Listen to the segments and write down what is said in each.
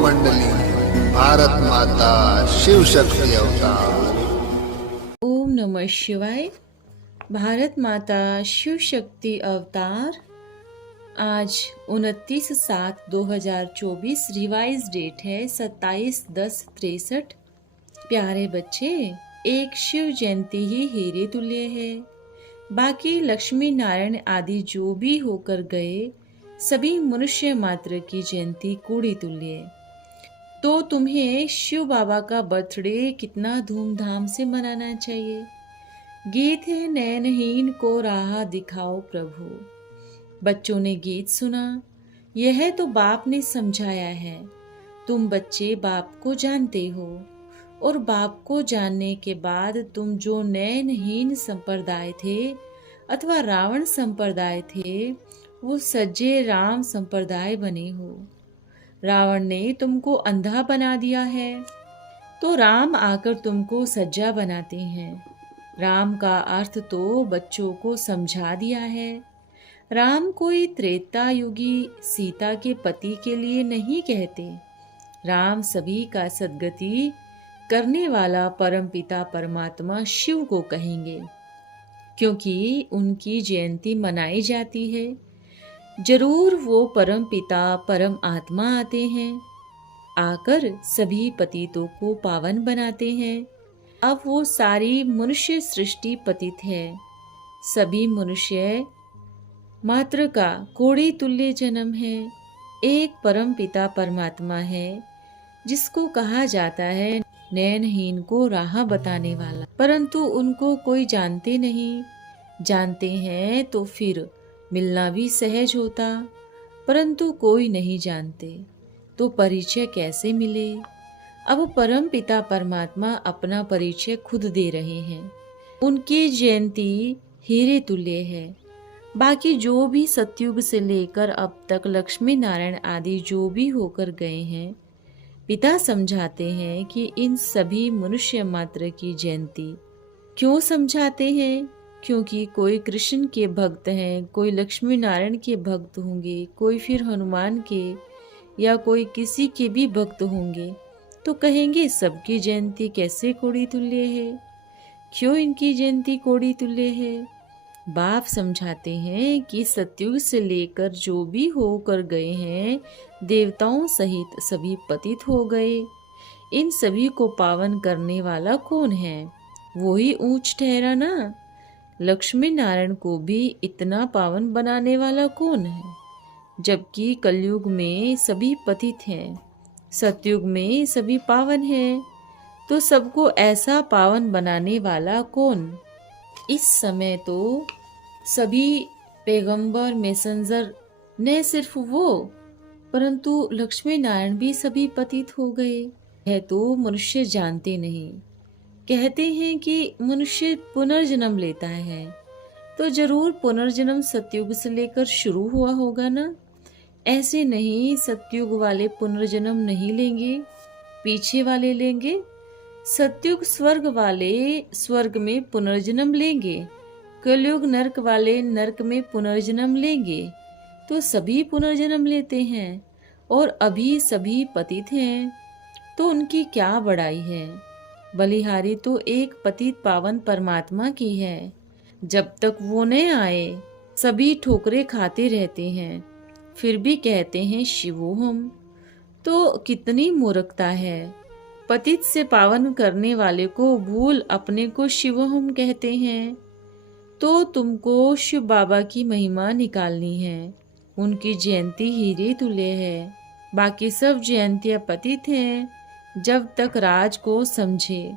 मंडली, भारत माता शिव शक्ति अवतार। ओम नमः शिवाय। भारत माता शिव शक्ति अवतार। आज 29/7/2024 रिवाइज डेट है 27/10/63। प्यारे बच्चे, एक शिव जयंती ही हीरे तुल्य है। बाकी लक्ष्मी नारायण आदि जो भी होकर गए, सभी मनुष्य मात्र की जयंती कूड़ी तुल्य है। तो तुम्हें शिव बाबा का बर्थडे कितना धूमधाम से मनाना चाहिए। गीत है नयनहीन को राह दिखाओ प्रभु। बच्चों ने गीत सुना, यह तो बाप ने समझाया है। तुम बच्चे बाप को जानते हो, और बाप को जानने के बाद तुम जो नयनहीन संप्रदाय थे अथवा रावण संप्रदाय थे, वो सज्जे राम संप्रदाय बने हो। रावण ने तुमको अंधा बना दिया है, तो राम आकर तुमको सज्जा बनाते हैं। राम का अर्थ तो बच्चों को समझा दिया है। राम कोई त्रेता युगी सीता के पति के लिए नहीं कहते। राम सभी का सद्गति करने वाला परमपिता परमात्मा शिव को कहेंगे, क्योंकि उनकी जयंती मनाई जाती है। जरूर वो परम पिता परम आत्मा आते हैं, आकर सभी पतितों को पावन बनाते हैं। अब वो सारी मनुष्य सृष्टि पतित है। सभी मनुष्य मात्र का कोड़ी तुल्य जन्म है। एक परम पिता परमात्मा है, जिसको कहा जाता है नयनहीन को राह बताने वाला। परंतु उनको कोई जानते नहीं। जानते हैं तो फिर मिलना भी सहज होता, परंतु कोई नहीं जानते तो परिचय कैसे मिले। अब परम पिता परमात्मा अपना परिचय खुद दे रहे हैं। उनकी जयंती हीरे तुल्य है। बाकी जो भी सतयुग से लेकर अब तक लक्ष्मी नारायण आदि जो भी होकर गए हैं, पिता समझाते हैं कि इन सभी मनुष्य मात्र की जयंती क्यों समझाते हैं। क्योंकि कोई कृष्ण के भक्त हैं, कोई लक्ष्मी नारायण के भक्त होंगे, कोई फिर हनुमान के, या कोई किसी के भी भक्त होंगे, तो कहेंगे सबकी जयंती कैसे कोड़ी तुल्य है। क्यों इनकी जयंती कोड़ी तुल्य है। बाप समझाते हैं कि सतयुग से लेकर जो भी होकर गए हैं, देवताओं सहित सभी पतित हो गए। इन सभी को पावन करने वाला कौन है, वो ही ऊंच ठहरा ना। लक्ष्मी नारायण को भी इतना पावन बनाने वाला कौन है, जबकि कलयुग में सभी पतित हैं, सतयुग में सभी पावन हैं। तो सबको ऐसा पावन बनाने वाला कौन। इस समय तो सभी पैगंबर मैसेंजर न सिर्फ वो, परंतु लक्ष्मी नारायण भी सभी पतित हो गए है, तो मनुष्य जानते नहीं। कहते हैं कि मनुष्य पुनर्जन्म लेता है, तो जरूर पुनर्जन्म सतयुग से लेकर शुरू हुआ होगा ना। ऐसे नहीं, सतयुग वाले पुनर्जन्म नहीं लेंगे, पीछे वाले लेंगे। सतयुग स्वर्ग वाले स्वर्ग में पुनर्जन्म लेंगे, कलयुग नरक वाले नरक में पुनर्जन्म लेंगे। तो सभी पुनर्जन्म लेते हैं, और अभी सभी पतित हैं, तो उनकी क्या बड़ाई है। बलिहारी तो एक पतित पावन परमात्मा की है। जब तक वो न आए, सभी ठोकरे खाते रहते हैं, फिर भी कहते हैं शिवोहम। तो कितनी मूर्खता है। पतित से पावन करने वाले को भूल अपने को शिवोहम कहते हैं। तो तुमको शिव बाबा की महिमा निकालनी है। उनकी जयंती हीरे तुल्य है। बाकी सब जयंतियां पतित हैं। जब तक राज को समझे,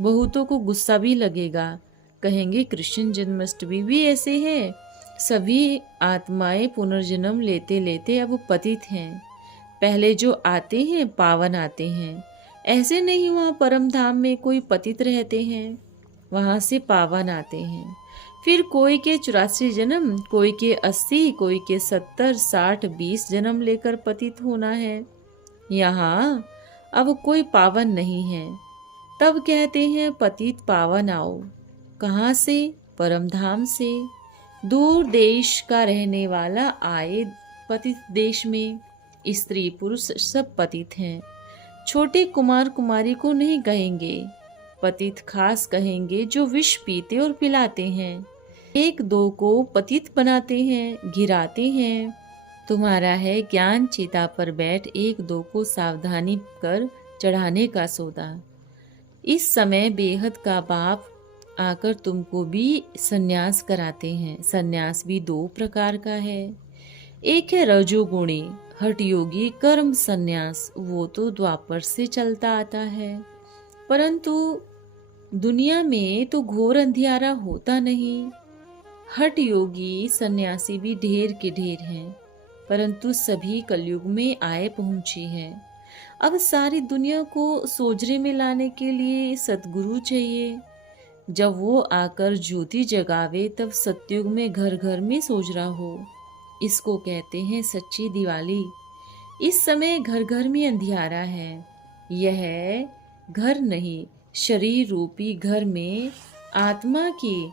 बहुतों को गुस्सा भी लगेगा, कहेंगे कृष्ण जन्माष्टमी भी ऐसे है। सभी आत्माएं पुनर्जन्म लेते लेते अब पतित हैं। पहले जो आते हैं पावन आते हैं। ऐसे नहीं वहाँ परम धाम में कोई पतित रहते हैं, वहाँ से पावन आते हैं। फिर कोई के 84 जन्म, कोई के 80, कोई के 70, 60, 20 जन्म लेकर पतित होना है। यहाँ अब कोई पावन नहीं है। तब कहते हैं पतित पावन आओ। कहाँ से? परम धाम से। दूर देश का रहने वाला आए पतित देश में, स्त्री पुरुष सब पतित हैं। छोटे कुमार कुमारी को नहीं कहेंगे, पतित खास कहेंगे जो विष पीते और पिलाते हैं, एक दो को पतित बनाते हैं, गिराते हैं। तुम्हारा है ज्ञान चिता पर बैठ एक दो को सावधानी कर चढ़ाने का सौदा। इस समय बेहद का बाप आकर तुमको भी सन्यास कराते हैं। सन्यास भी दो प्रकार का है, एक है रजोगुणी हठ योगी कर्म सन्यास, वो तो द्वापर से चलता आता है, परंतु दुनिया में तो घोर अंधियारा होता नहीं। हठ योगी सन्यासी भी ढेर के ढेर हैं, परंतु सभी कलयुग में आए पहुंचे हैं। अब सारी दुनिया को सोजरे में लाने के लिए सतगुरु चाहिए। जब वो आकर ज्योति जगावे तब सतयुग में घर घर में सोजरा हो। इसको कहते हैं सच्ची दिवाली। इस समय घर घर में अंधियारा है। यह घर नहीं, शरीर रूपी घर में आत्मा की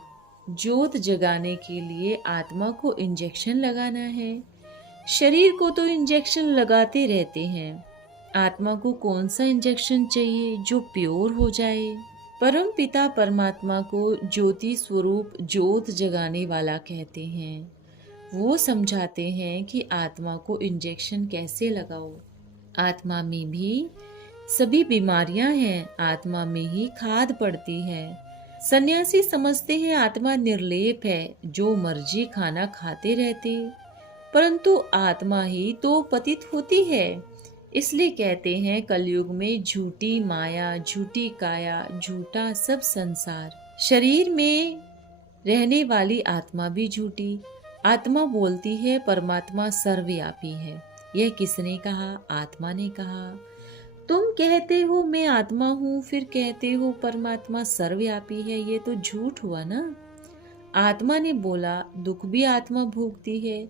ज्योत जगाने के लिए आत्मा को इंजेक्शन लगाना है। शरीर को तो इंजेक्शन लगाते रहते हैं, आत्मा को कौन सा इंजेक्शन चाहिए जो प्योर हो जाए। परम पिता परमात्मा को ज्योति स्वरूप ज्योत जगाने वाला कहते हैं। वो समझाते हैं कि आत्मा को इंजेक्शन कैसे लगाओ। आत्मा में भी सभी बीमारियां हैं, आत्मा में ही खाद पड़ती है। सन्यासी समझते हैं आत्मा निर्लेप है, जो मर्जी खाना खाते रहते, परंतु आत्मा ही तो पतित होती है। इसलिए कहते हैं कलयुग में झूठी माया, झूठी काया, झूठा सब संसार। शरीर में रहने वाली आत्मा भी झूठी। आत्मा बोलती है परमात्मा सर्वव्यापी है। यह किसने कहा? आत्मा ने कहा। तुम कहते हो मैं आत्मा हूँ, फिर कहते हो परमात्मा सर्वव्यापी है, ये तो झूठ हुआ ना। आत्मा ने बोला दुख भी आत्मा भोगती है।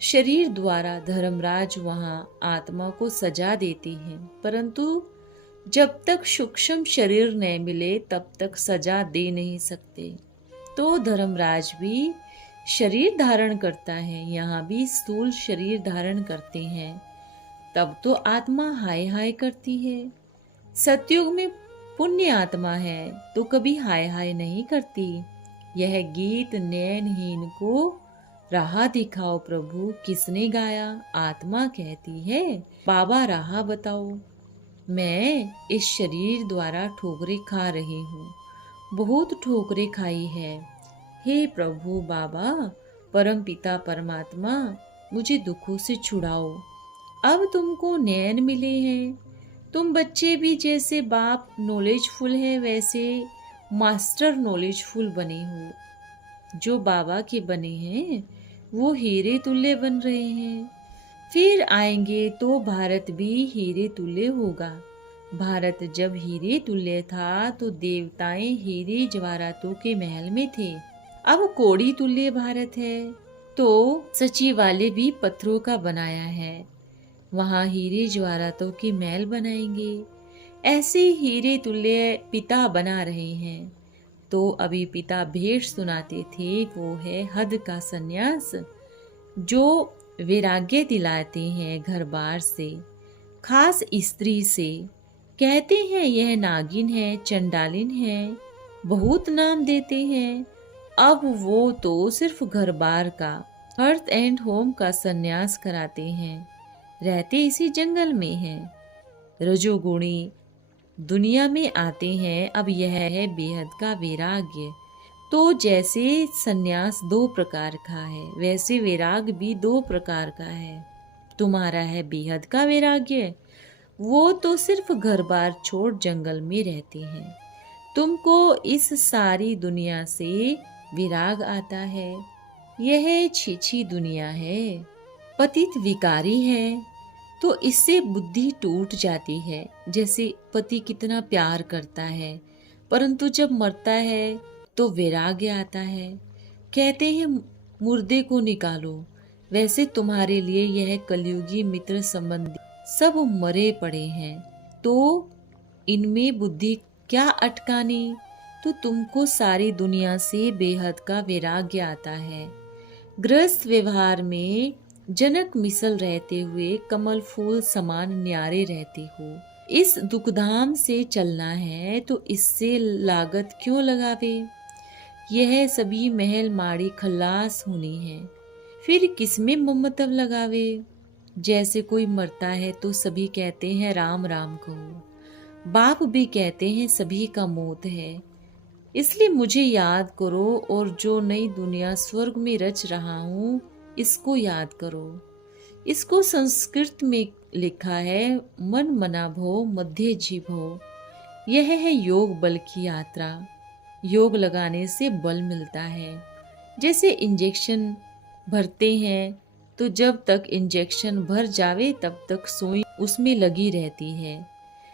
शरीर द्वारा धर्मराज वहां आत्मा को सजा देती है, परंतु जब तक सूक्ष्म शरीर न मिले तब तक सजा दे नहीं सकते। तो धर्मराज भी शरीर धारण करता है, यहाँ भी स्थूल शरीर धारण करते हैं, तब तो आत्मा हाय हाय करती है। सतयुग में पुण्य आत्मा है तो कभी हाय हाय नहीं करती। यह गीत नैनहीन को राह दिखाओ प्रभु किसने गाया? आत्मा कहती है बाबा राह बताओ। मैं इस शरीर द्वारा ठोकरें खा रही हूँ, बहुत ठोकरें खाई है। हे प्रभु बाबा परम पिता परमात्मा मुझे दुखों से छुड़ाओ। अब तुमको नैन मिले हैं, तुम बच्चे भी जैसे बाप नॉलेजफुल है वैसे मास्टर नॉलेजफुल बने हो। जो बाबा के बने हैं वो हीरे तुल्य बन रहे हैं। फिर आएंगे तो भारत भी हीरे तुल्य होगा। भारत जब हीरे तुल्य था तो देवताएं हीरे जवाहरातों के महल में थे। अब कोड़ी तुल्य भारत है तो सचिवालय भी पत्थरों का बनाया है, वहां हीरे जवाहरातों के महल बनाएंगे। ऐसे हीरे तुल्य पिता बना रहे हैं। तो अभी पिता भेंट सुनाते थे, वो है हद का सन्यास, जो वैराग्य दिलाते हैं घर बार से, खास स्त्री से। कहते हैं यह नागिन है, चंडालिन है, बहुत नाम देते हैं। अब वो तो सिर्फ घर बार का, अर्थ एंड होम का सन्यास कराते हैं। रहते इसी जंगल में हैं। रजोगुणी दुनिया में आते हैं। अब यह है बेहद का वैराग्य। तो जैसे सन्यास दो प्रकार का है, वैसे वैराग भी दो प्रकार का है। तुम्हारा है बेहद का वैराग्य, वो तो सिर्फ घर बार छोड़ जंगल में रहते हैं। तुमको इस सारी दुनिया से विराग आता है। यह छीछी दुनिया है, पतित विकारी है, तो इससे बुद्धि टूट जाती है। जैसे पति कितना प्यार करता है, परंतु जब मरता है तो वैराग्य आता है। कहते हैं मुर्दे को निकालो, वैसे तुम्हारे लिए यह कलयुगी मित्र संबंधी सब मरे पड़े हैं, तो इनमें बुद्धि क्या अटकानी। तो तुमको सारी दुनिया से बेहद का वैराग्य आता है। गृहस्थ व्यवहार में जनक मिसल रहते हुए कमल फूल समान न्यारे रहते हो। इस दुखधाम से चलना है तो इससे लागत क्यों लगावे। यह सभी महल माड़ी खल्लास होनी है, फिर किसमें ममतव लगावे। जैसे कोई मरता है तो सभी कहते हैं राम राम कहो, बाप भी कहते हैं सभी का मौत है। इसलिए मुझे याद करो और जो नई दुनिया स्वर्ग में रच रहा हूँ इसको याद करो। इसको संस्कृत में लिखा है मन मना भो मध्य जीभो। यह है योग बल की यात्रा। योग लगाने से बल मिलता है। जैसे इंजेक्शन भरते हैं तो जब तक इंजेक्शन भर जावे तब तक सुई उसमें लगी रहती है,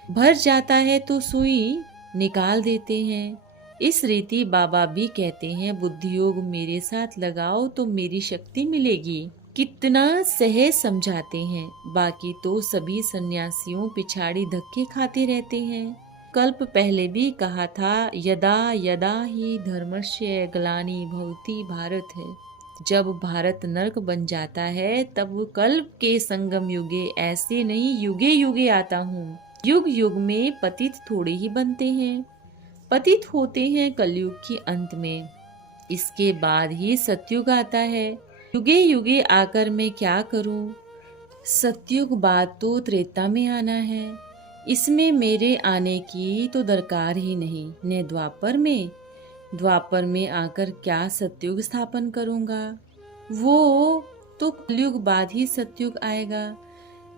भर जाता है तो सुई निकाल देते हैं। इस रीति बाबा भी कहते हैं बुद्धि योग मेरे साथ लगाओ तो मेरी शक्ति मिलेगी। कितना सहज समझाते हैं। बाकी तो सभी सन्यासियों पिछाड़ी धक्के खाते रहते हैं। कल्प पहले भी कहा था यदा यदा ही धर्मस्य ग्लानि भवति भारत है। जब भारत नरक बन जाता है तब कल्प के संगम युगे ऐसे नहीं युगे युगे आता हूँ। युग युग में पतित थोड़े ही बनते हैं, पतित होते हैं कलयुग के अंत में। इसके बाद ही सतयुग आता है। युगे युगे आकर मैं क्या करूं। सतयुग बाद तो त्रेता में आना है। इसमें मेरे आने की तो दरकार ही नहीं। ने द्वापर में आकर क्या सतयुग स्थापन करूंगा। वो तो कलयुग बाद ही सतयुग आएगा,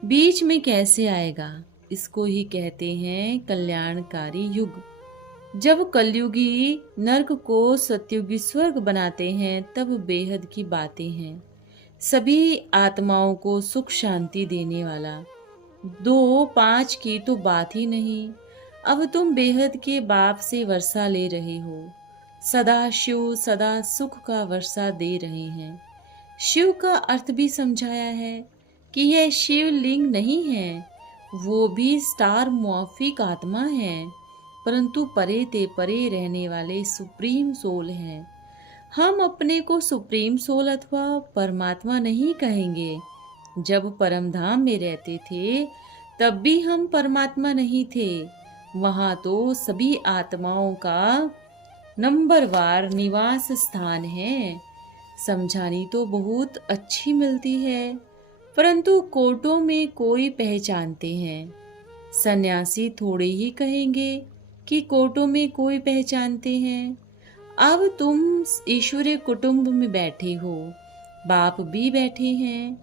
बीच में कैसे आएगा। इसको ही कहते हैं कल्याणकारी युग। जब कलयुगी नरक को सतयुगी स्वर्ग बनाते हैं तब बेहद की बातें हैं। सभी आत्माओं को सुख शांति देने वाला। 2-5 की तो बात ही नहीं। अब तुम बेहद के बाप से वर्षा ले रहे हो। सदा शिव सदा सुख का वर्षा दे रहे हैं। शिव का अर्थ भी समझाया है कि यह शिवलिंग नहीं है, वो भी स्टार मॉर्फिक आत्मा है, परंतु परे ते परे रहने वाले सुप्रीम सोल हैं। हम अपने को सुप्रीम सोल अथवा परमात्मा नहीं कहेंगे। जब परमधाम में रहते थे तब भी हम परमात्मा नहीं थे। वहां तो सभी आत्माओं का नंबरवार निवास स्थान है। समझानी तो बहुत अच्छी मिलती है, परंतु कोर्टों में कोई पहचानते हैं। सन्यासी थोड़े ही कहेंगे कि कोर्टों में कोई पहचानते हैं। अब तुम ईश्वरीय कुटुंब में बैठे हो, बाप भी बैठे हैं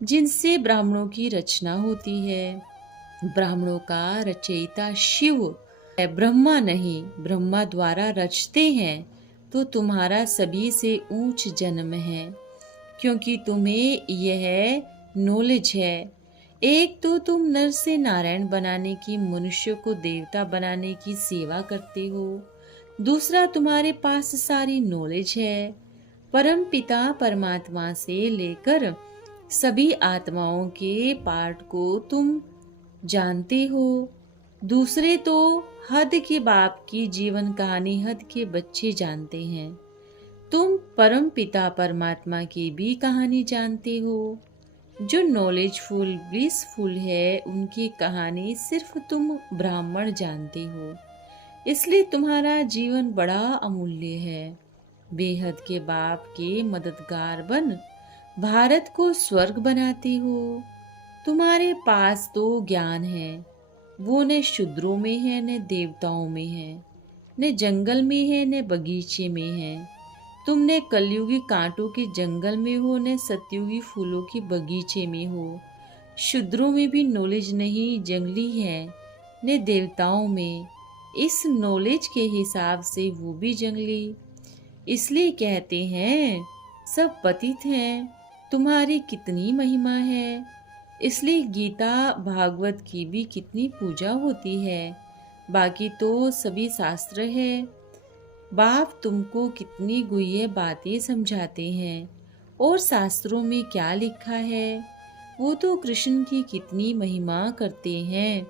जिनसे ब्राह्मणों की रचना होती है। ब्राह्मणों का रचयिता शिव है, ब्रह्मा नहीं। ब्रह्मा द्वारा रचते हैं तो तुम्हारा सभी से ऊंच जन्म है, क्योंकि तुम्हें यह नॉलेज है। एक तो तुम नर से नारायण बनाने की, मनुष्य को देवता बनाने की सेवा करते हो। दूसरा तुम्हारे पास सारी नॉलेज है। परम पिता परमात्मा से लेकर सभी आत्माओं के पार्ट को तुम जानते हो। दूसरे तो हद के बाप की जीवन कहानी हद के बच्चे जानते हैं। तुम परम पिता परमात्मा की भी कहानी जानते हो। जो नॉलेजफुल ब्लिसफुल है उनकी कहानी सिर्फ तुम ब्राह्मण जानते हो। इसलिए तुम्हारा जीवन बड़ा अमूल्य है। बेहद के बाप के मददगार बन भारत को स्वर्ग बनाते हो। तुम्हारे पास तो ज्ञान है, वो न शूद्रों में है न देवताओं में है, न जंगल में है न बगीचे में है। तुमने कलयुगी कांटों के जंगल में हो न सतयुगी फूलों के बगीचे में हो। शूद्रों में भी नॉलेज नहीं, जंगली है, न देवताओं में। इस नॉलेज के हिसाब से वो भी जंगली। इसलिए कहते हैं सब पतित हैं, तुम्हारी कितनी महिमा है। इसलिए गीता भागवत की भी कितनी पूजा होती है। बाकी तो सभी शास्त्र है। बाप तुमको कितनी गुह्य बातें समझाते हैं, और शास्त्रों में क्या लिखा है वो तो कृष्ण की कितनी महिमा करते हैं।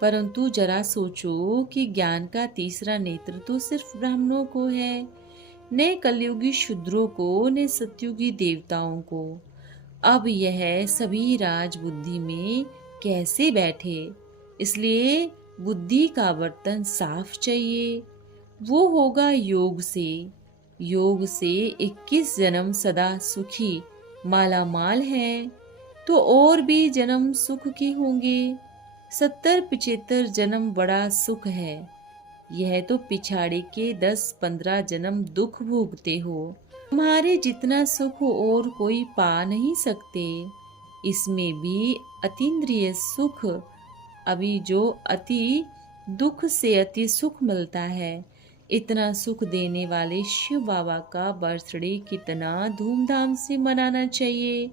परंतु जरा सोचो कि ज्ञान का तीसरा नेत्र तो सिर्फ ब्राह्मणों को है, न कलयुगी शूद्रों को, न सतयुगी देवताओं को। अब यह सभी राज बुद्धि में कैसे बैठे, इसलिए बुद्धि का बर्तन साफ चाहिए। वो होगा योग से। योग से 21 जन्म सदा सुखी माला माल है, तो और भी जन्म सुख के होंगे। 70-75 जन्म बड़ा सुख है। यह तो पिछाड़े के 10-15 जन्म दुख भोगते हो। तुम्हारे जितना सुख और कोई पा नहीं सकते। इसमें भी अतीन्द्रिय सुख, अभी जो अति दुख से अति सुख मिलता है, इतना सुख देने वाले शिव बाबा का बर्थडे कितना धूमधाम से मनाना चाहिए।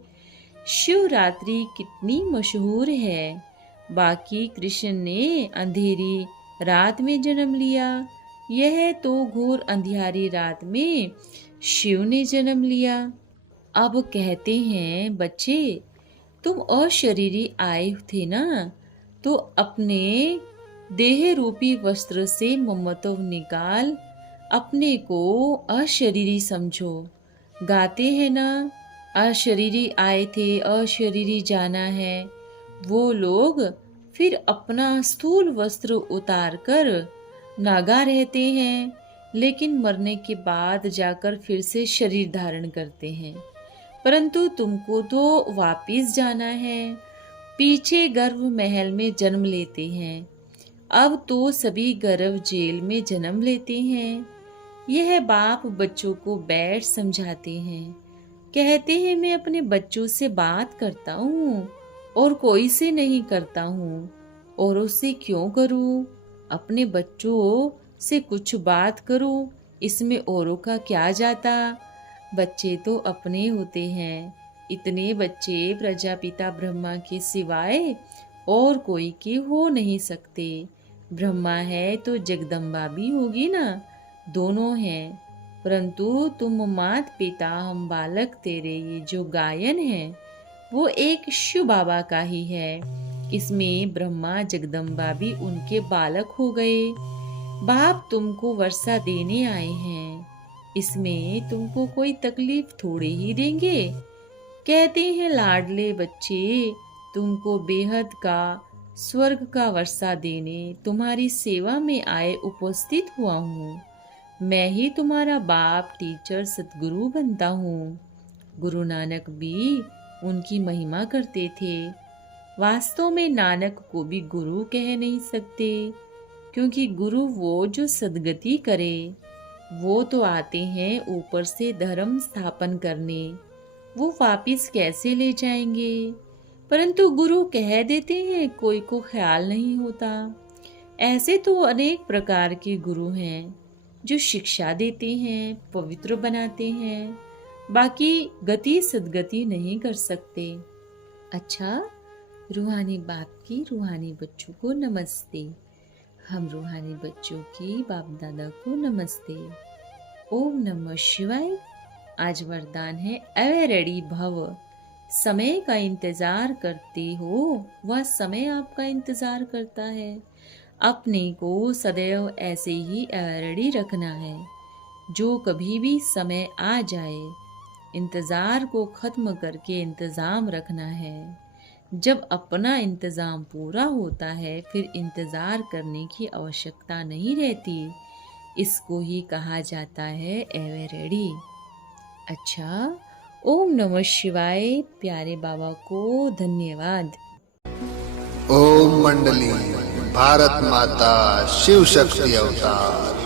शिवरात्रि कितनी मशहूर है। बाकी कृष्ण ने अंधेरी रात में जन्म लिया, यह तो घोर अंधियारी रात में शिव ने जन्म लिया। अब कहते हैं, बच्चे तुम अशरीरी आए थे ना, तो अपने देह रूपी वस्त्र से ममत्व निकाल अपने को अशरीरी समझो। गाते हैं ना, अशरीरी आए थे अशरीरी जाना है। वो लोग फिर अपना स्थूल वस्त्र उतार कर नागा रहते हैं, लेकिन मरने के बाद जाकर फिर से शरीर धारण करते हैं। परंतु तुमको तो वापिस जाना है। पीछे गर्भ महल में जन्म लेते हैं, अब तो सभी गर्भ जेल में जन्म लेते हैं। यह बाप बच्चों को बैठ समझाते हैं। कहते हैं मैं अपने बच्चों से बात करता हूँ और कोई से नहीं करता हूँ, और उससे क्यों करूँ? अपने बच्चों से कुछ बात करूँ, इसमें औरों का क्या जाता? बच्चे तो अपने होते हैं। इतने बच्चे प्रजापिता ब्रह्मा के सिवाय और कोई के हो नहीं सकते। ब्रह्मा है तो जगदम्बा भी होगी ना, दोनों हैं। परंतु तुम मात पिता हम बालक तेरे, ये जो गायन है वो एक शिव बाबा का ही है। इसमें ब्रह्मा जगदम्बा भी उनके बालक हो गए। बाप तुमको वर्षा देने आए हैं, इसमें तुमको कोई तकलीफ थोड़े ही देंगे। कहते हैं लाडले बच्चे, तुमको बेहद का स्वर्ग का वर्षा देने तुम्हारी सेवा में आए उपस्थित हुआ हूँ। मैं ही तुम्हारा बाप, टीचर, सतगुरु बनता हूँ। गुरु नानक भी उनकी महिमा करते थे। वास्तव में नानक को भी गुरु कह नहीं सकते, क्योंकि गुरु वो जो सद्गति करे। वो तो आते हैं ऊपर से धर्म स्थापन करने, वो वापिस कैसे ले जाएंगे? परंतु गुरु कह देते हैं, कोई को ख्याल नहीं होता। ऐसे तो अनेक प्रकार के गुरु हैं जो शिक्षा देते हैं, पवित्र बनाते हैं, बाकी गति सद्गति नहीं कर सकते। अच्छा, रूहानी बाप की रूहानी बच्चों को नमस्ते। हम रूहानी बच्चों की बाप दादा को नमस्ते। ओम नमः शिवाय। आज वरदान है एवे रेडी भव। समय का इंतजार करते हो, वह समय आपका इंतजार करता है। अपने को सदैव ऐसे ही रेडी रखना है, जो कभी भी समय आ जाए इंतजार को खत्म करके इंतजाम रखना है। जब अपना इंतजाम पूरा होता है, फिर इंतजार करने की आवश्यकता नहीं रहती। इसको ही कहा जाता है एवे रेडी। अच्छा, ओम नमः शिवाय। प्यारे बाबा को धन्यवाद। ओम मंडली भारत माता शिव शक्ति अवतार।